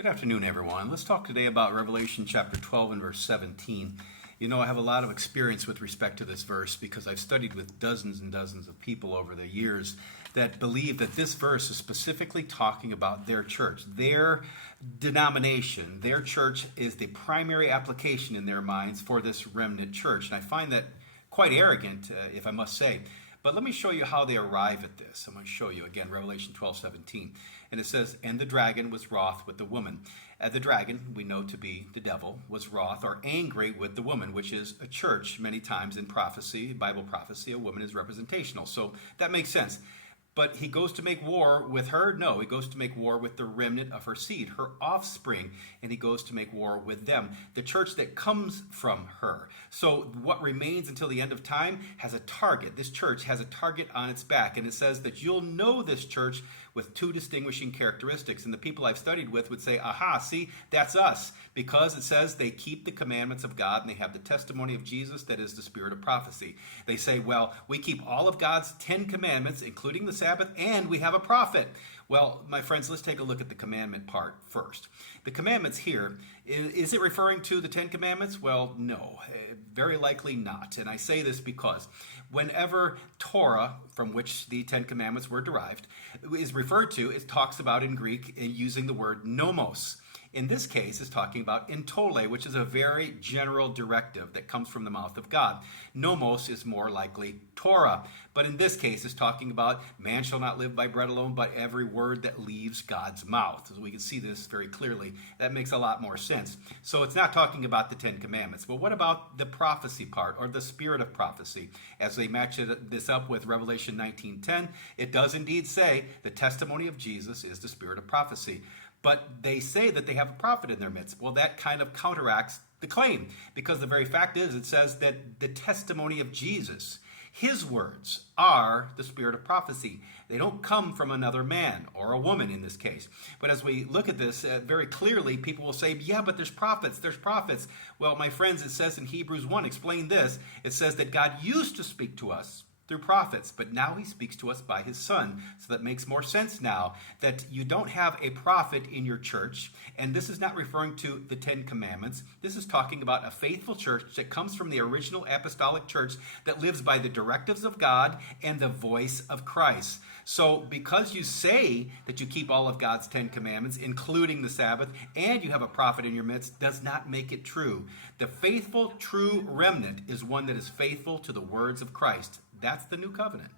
Good afternoon, everyone. Let's talk today about Revelation chapter 12 and verse 17. You know, I have a lot of experience with respect to this verse because I've studied with dozens and dozens of people over the years that believe that this verse is specifically talking about their church, their denomination. Their church is the primary application in their minds for this remnant church. And I find that quite arrogant, if I must say. But let me show you how they arrive at this. I'm going to show you again, Revelation 12:17. And it says, "And the dragon was wroth with the woman." The dragon, we know to be the devil, was wroth or angry with the woman, which is a church. Many times in prophecy, Bible prophecy, a woman is representational. So that makes sense. But he goes to make war with her? No, he goes to make war with the remnant of her seed, her offspring, and he goes to make war with them, the church that comes from her. So what remains until the end of time has a target. This church has a target on its back, and it says that you'll know this church with two distinguishing characteristics. And the people I've studied with would say, aha, see, that's us, because it says they keep the commandments of God and they have the testimony of Jesus, that is the spirit of prophecy. They say, well, we keep all of God's 10 commandments, including the Sabbath, and we have a prophet. Well, my friends, let's take a look at the commandment part first. The commandments here, is it referring to the 10 commandments? Well, no, very likely not. And I say this because whenever Torah, from which the 10 commandments were derived, is referred to, it talks about in Greek using the word nomos. In this case, it's talking about entole, which is a very general directive that comes from the mouth of God. Nomos is more likely Torah. But in this case, it's talking about man shall not live by bread alone, but every word that leaves God's mouth. As we can see this very clearly, that makes a lot more sense. So it's not talking about the 10 commandments. But what about the prophecy part, or the spirit of prophecy? As they match this up with Revelation 19:10, it does indeed say the testimony of Jesus is the spirit of prophecy. But they say that they have a prophet in their midst. Well, that kind of counteracts the claim, because the very fact is it says that the testimony of Jesus, his words, are the spirit of prophecy. They don't come from another man or a woman in this case. But as we look at this very clearly, people will say, yeah, but there's prophets. Well, my friends, it says in Hebrews 1, explain this. It says that God used to speak to us through prophets, but now he speaks to us by his son. So that makes more sense now that you don't have a prophet in your church, and this is not referring to the 10 commandments. This is talking about a faithful church that comes from the original apostolic church that lives by the directives of God and the voice of Christ. So because you say that you keep all of God's 10 commandments, including the Sabbath, and you have a prophet in your midst, does not make it true. The faithful, true remnant is one that is faithful to the words of Christ. That's the new covenant.